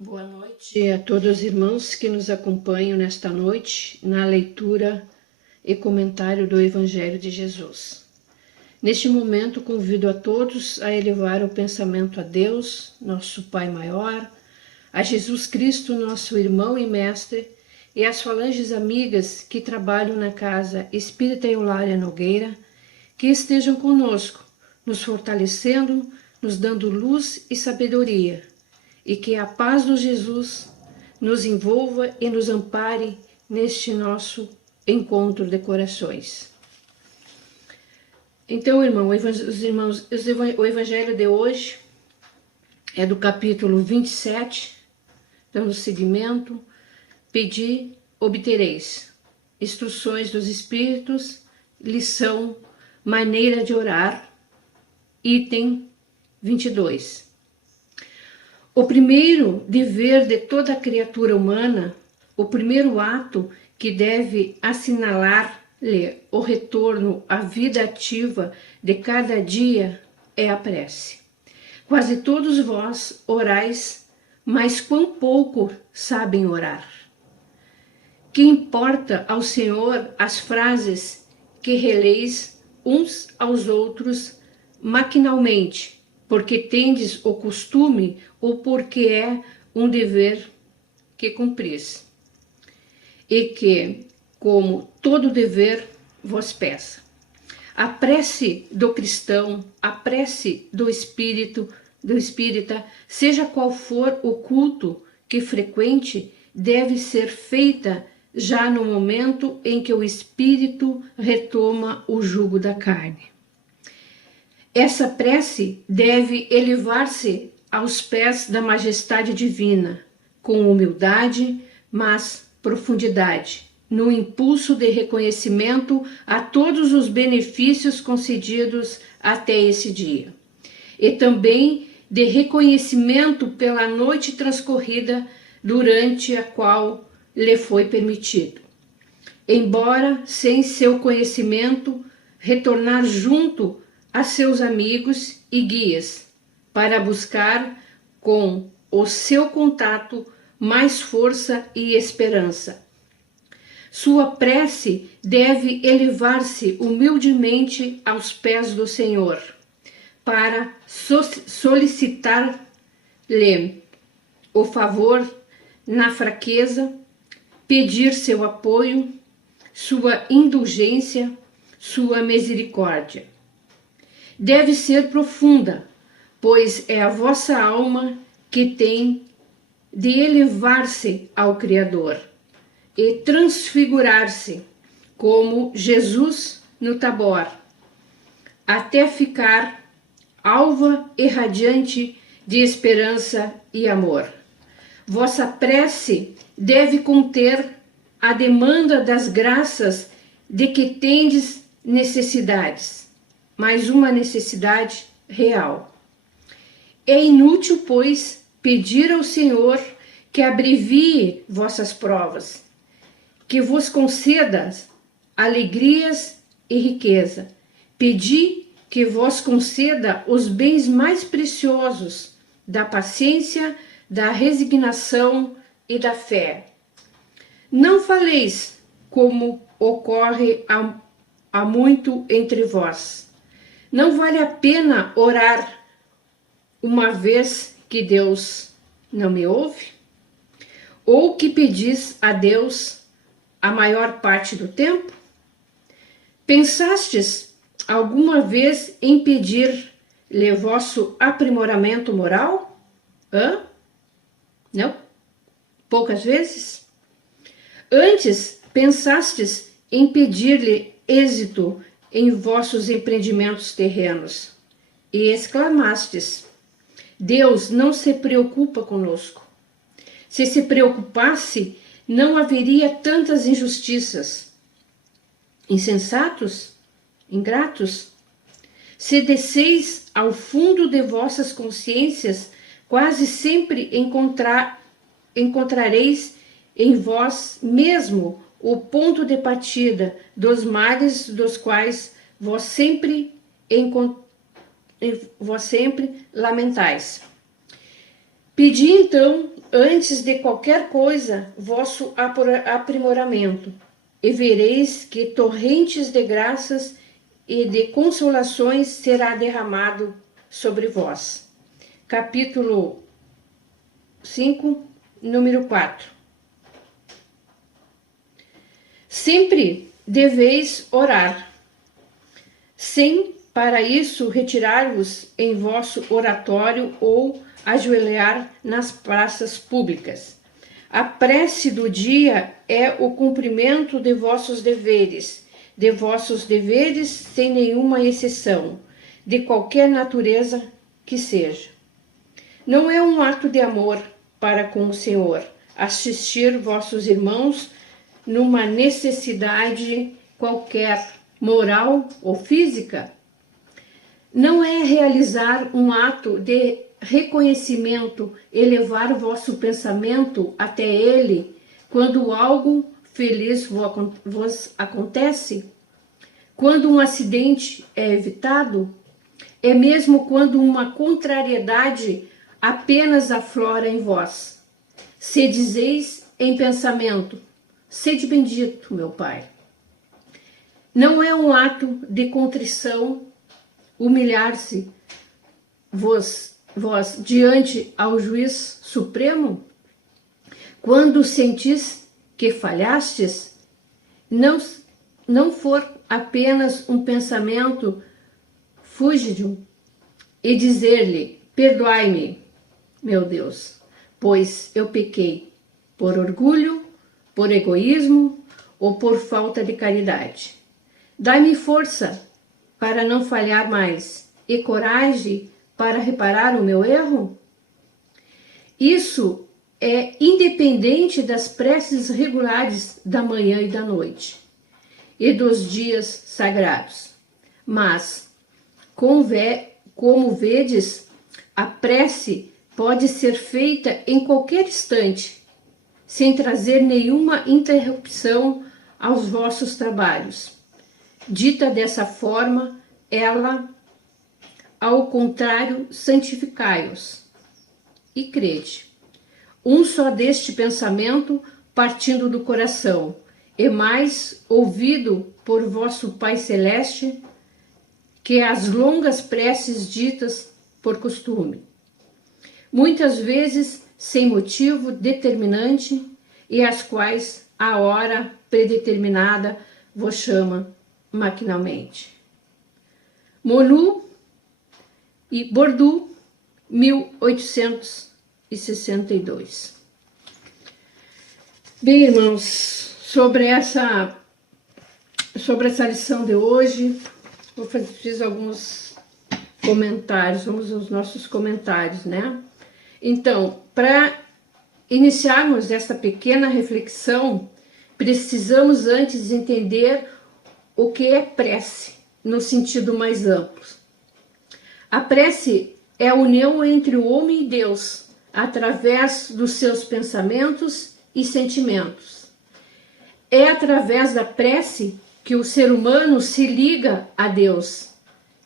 Boa noite a todos os irmãos que nos acompanham nesta noite na leitura e comentário do Evangelho de Jesus. Neste momento, convido a todos a elevar o pensamento a Deus, nosso Pai maior, a Jesus Cristo, nosso irmão e mestre, e às falanges amigas que trabalham na Casa Espírita Eulália Nogueira, que estejam conosco, nos fortalecendo, nos dando luz e sabedoria, e que a paz do Jesus nos envolva e nos ampare neste nosso encontro de corações. Então, o Evangelho de hoje é do capítulo 27, dando seguimento, pedi, obtereis. Instruções dos Espíritos, lição, maneira de orar, item 22. O primeiro dever de toda criatura humana, o primeiro ato que deve assinalar-lhe o retorno à vida ativa de cada dia é a prece. Quase todos vós orais, mas quão pouco sabem orar. Que importa ao Senhor as frases que releis uns aos outros maquinalmente, porque tendes o costume ou porque é um dever que cumpris, e que, como todo dever, vos peça. A prece do cristão, a prece do espírita, seja qual for o culto que frequente, deve ser feita já no momento em que o espírito retoma o jugo da carne. Essa prece deve elevar-se aos pés da majestade divina, com humildade, mas profundidade, no impulso de reconhecimento a todos os benefícios concedidos até esse dia, e também de reconhecimento pela noite transcorrida durante a qual lhe foi permitido, embora sem seu conhecimento, retornar junto a seus amigos e guias, para buscar com o seu contato mais força e esperança. Sua prece deve elevar-se humildemente aos pés do Senhor, para solicitar-lhe o favor na fraqueza, pedir seu apoio, sua indulgência, sua misericórdia. Deve ser profunda, pois é a vossa alma que tem de elevar-se ao Criador e transfigurar-se como Jesus no Tabor, até ficar alva e radiante de esperança e amor. Vossa prece deve conter a demanda das graças de que tendes necessidades, mas uma necessidade real. É inútil, pois, pedir ao Senhor que abrevie vossas provas, que vos conceda alegrias e riqueza. Pedi que vos conceda os bens mais preciosos da paciência, da resignação e da fé. Não faleis como ocorre há muito entre vós. Não vale a pena orar uma vez que Deus não me ouve? Ou que pedis a Deus a maior parte do tempo? Pensastes alguma vez em pedir-lhe vosso aprimoramento moral? Não? Poucas vezes? Antes pensastes em pedir-lhe êxito em vossos empreendimentos terrenos e exclamastes: Deus não se preocupa conosco. Se preocupasse, não haveria tantas injustiças. Insensatos? Ingratos? Se desceis ao fundo de vossas consciências, quase sempre encontrareis em vós mesmo o ponto de partida dos males dos quais vós sempre lamentais. Pedi então, antes de qualquer coisa, vosso aprimoramento, e vereis que torrentes de graças e de consolações será derramado sobre vós. Capítulo 5, número 4. Sempre deveis orar, sem para isso retirar-vos em vosso oratório ou ajoelhar nas praças públicas. A prece do dia é o cumprimento de vossos deveres sem nenhuma exceção, de qualquer natureza que seja. Não é um ato de amor para com o Senhor assistir vossos irmãos numa necessidade qualquer, moral ou física. Não é realizar um ato de reconhecimento e levar vosso pensamento até ele quando algo feliz vos acontece, quando um acidente é evitado, é mesmo quando uma contrariedade apenas aflora em vós. Se dizeis em pensamento, sede bendito, meu Pai. Não é um ato de contrição humilhar-se vós diante ao juiz supremo? Quando sentis que falhastes, não for apenas um pensamento fúgido e dizer-lhe, perdoai-me, meu Deus, pois eu pequei por orgulho, por egoísmo ou por falta de caridade. Dai-me força para não falhar mais e coragem para reparar o meu erro? Isso é independente das preces regulares da manhã e da noite e dos dias sagrados. Mas, como vedes, a prece pode ser feita em qualquer instante, sem trazer nenhuma interrupção aos vossos trabalhos. Dita dessa forma, ela, ao contrário, santificai-os e crede. Um só deste pensamento, partindo do coração, e mais ouvido por vosso Pai Celeste, que as longas preces ditas por costume. Muitas vezes sem motivo determinante, e as quais a hora predeterminada vos chama maquinalmente. Molu e Bordeaux, 1862. Bem, irmãos, sobre essa lição de hoje, fiz alguns comentários, vamos aos nossos comentários, né? Então, para iniciarmos esta pequena reflexão, precisamos antes entender o que é prece, no sentido mais amplo. A prece é a união entre o homem e Deus, através dos seus pensamentos e sentimentos. É através da prece que o ser humano se liga a Deus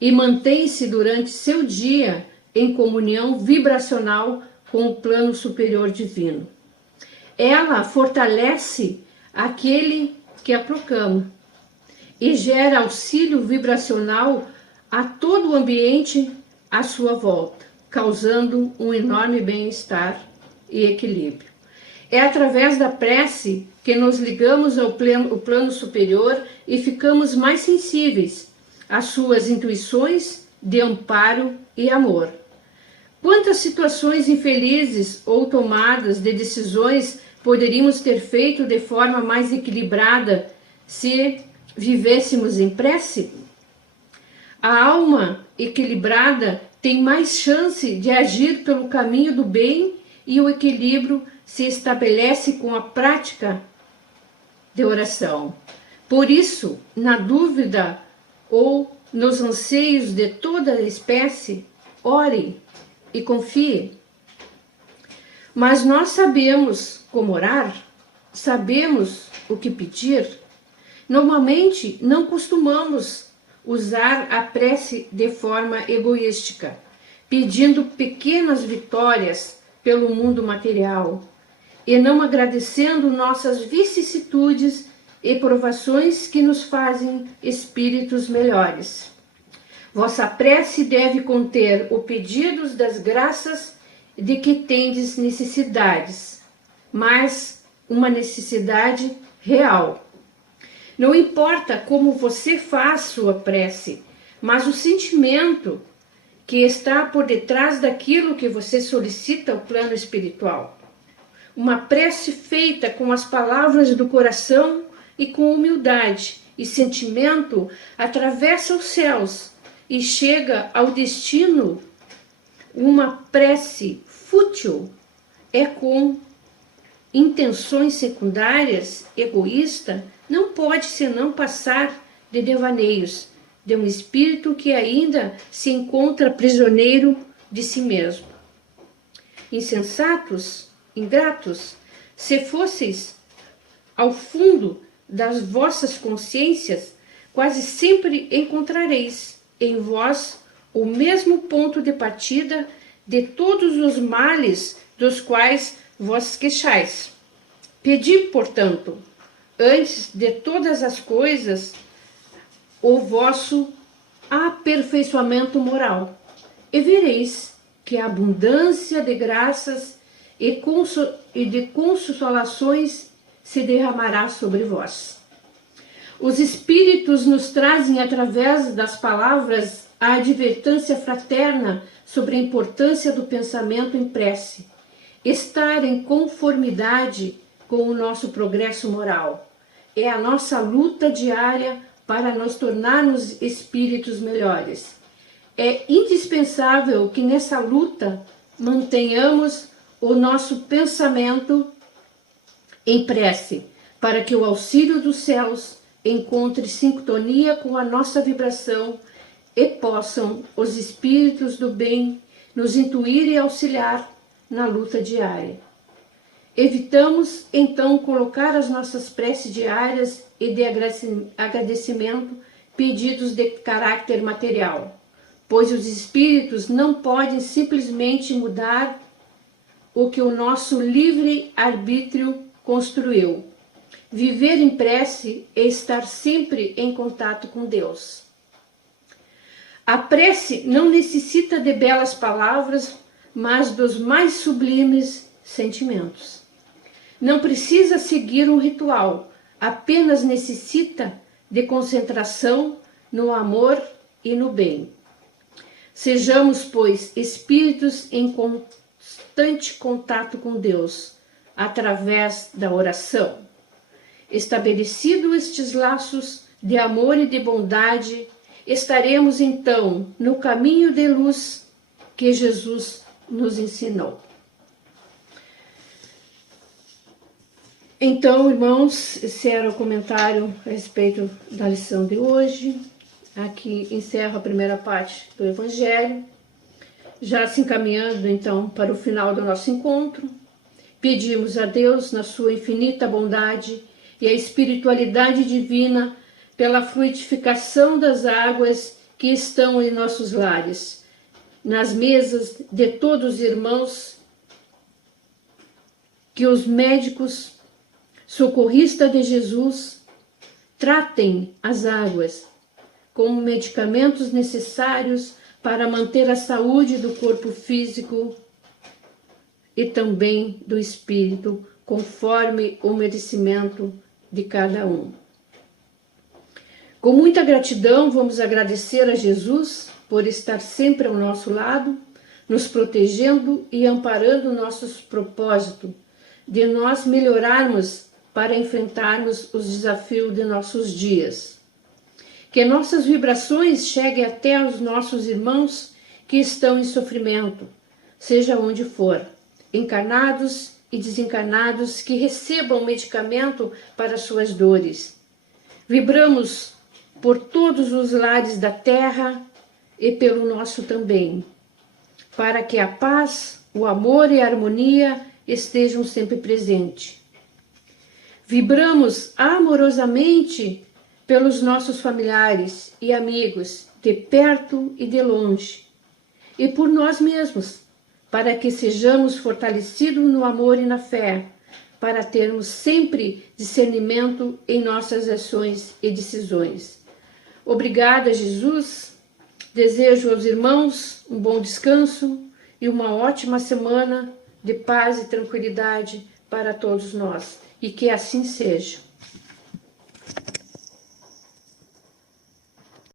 e mantém-se durante seu dia em comunhão vibracional com o plano superior divino. Ela fortalece aquele que a proclama e gera auxílio vibracional a todo o ambiente à sua volta, causando um enorme bem-estar e equilíbrio. É através da prece que nos ligamos ao plano superior e ficamos mais sensíveis às suas intuições de amparo e amor. Quantas situações infelizes ou tomadas de decisões poderíamos ter feito de forma mais equilibrada se vivêssemos em prece? A alma equilibrada tem mais chance de agir pelo caminho do bem e o equilíbrio se estabelece com a prática de oração. Por isso, na dúvida ou nos anseios de toda a espécie, ore e confie. Mas nós sabemos como orar? Sabemos o que pedir? Normalmente não costumamos usar a prece de forma egoística, pedindo pequenas vitórias pelo mundo material e não agradecendo nossas vicissitudes e provações que nos fazem espíritos melhores. Vossa prece deve conter o pedido das graças de que tendes necessidades, mas uma necessidade real. Não importa como você faz sua prece, mas o sentimento que está por detrás daquilo que você solicita ao plano espiritual. Uma prece feita com as palavras do coração e com humildade e sentimento atravessa os céus e chega ao destino. Uma prece fútil é com intenções secundárias, egoísta, não pode senão passar de devaneios de um espírito que ainda se encontra prisioneiro de si mesmo. Insensatos, ingratos, se fosseis ao fundo das vossas consciências, quase sempre encontrareis em vós o mesmo ponto de partida de todos os males dos quais vos queixais. Pedi, portanto, antes de todas as coisas, o vosso aperfeiçoamento moral, e vereis que a abundância de graças e de consolações se derramará sobre vós. Os Espíritos nos trazem, através das palavras, a advertência fraterna sobre a importância do pensamento em prece, estar em conformidade com o nosso progresso moral. É a nossa luta diária para nos tornarmos espíritos melhores. É indispensável que nessa luta mantenhamos o nosso pensamento em prece, para que o auxílio dos céus encontre sintonia com a nossa vibração e possam os espíritos do bem nos intuir e auxiliar na luta diária. Evitamos, então, colocar as nossas preces diárias e de agradecimento pedidos de caráter material, pois os espíritos não podem simplesmente mudar o que o nosso livre-arbítrio construiu. Viver em prece é estar sempre em contato com Deus. A prece não necessita de belas palavras, mas dos mais sublimes sentimentos. Não precisa seguir um ritual, apenas necessita de concentração no amor e no bem. Sejamos, pois, espíritos em constante contato com Deus, através da oração. Estabelecidos estes laços de amor e de bondade, estaremos então no caminho de luz que Jesus nos ensinou. Então, irmãos, esse era o comentário a respeito da lição de hoje. Aqui encerro a primeira parte do Evangelho, já se encaminhando então para o final do nosso encontro. Pedimos a Deus, na sua infinita bondade e a espiritualidade divina, pela fluidificação das águas que estão em nossos lares, nas mesas de todos os irmãos, que os médicos socorristas de Jesus tratem as águas como medicamentos necessários para manter a saúde do corpo físico e também do espírito, conforme o merecimento de cada um. Com muita gratidão, vamos agradecer a Jesus por estar sempre ao nosso lado, nos protegendo e amparando nossos propósitos, de nós melhorarmos para enfrentarmos os desafios de nossos dias. Que nossas vibrações cheguem até os nossos irmãos que estão em sofrimento, seja onde for, encarnados e desencarnados, que recebam medicamento para suas dores. Vibramos por todos os lares da terra e pelo nosso também, para que a paz, o amor e a harmonia estejam sempre presentes. Vibramos amorosamente pelos nossos familiares e amigos, de perto e de longe, e por nós mesmos, para que sejamos fortalecidos no amor e na fé, para termos sempre discernimento em nossas ações e decisões. Obrigada, Jesus. Desejo aos irmãos um bom descanso e uma ótima semana de paz e tranquilidade para todos nós. E que assim seja.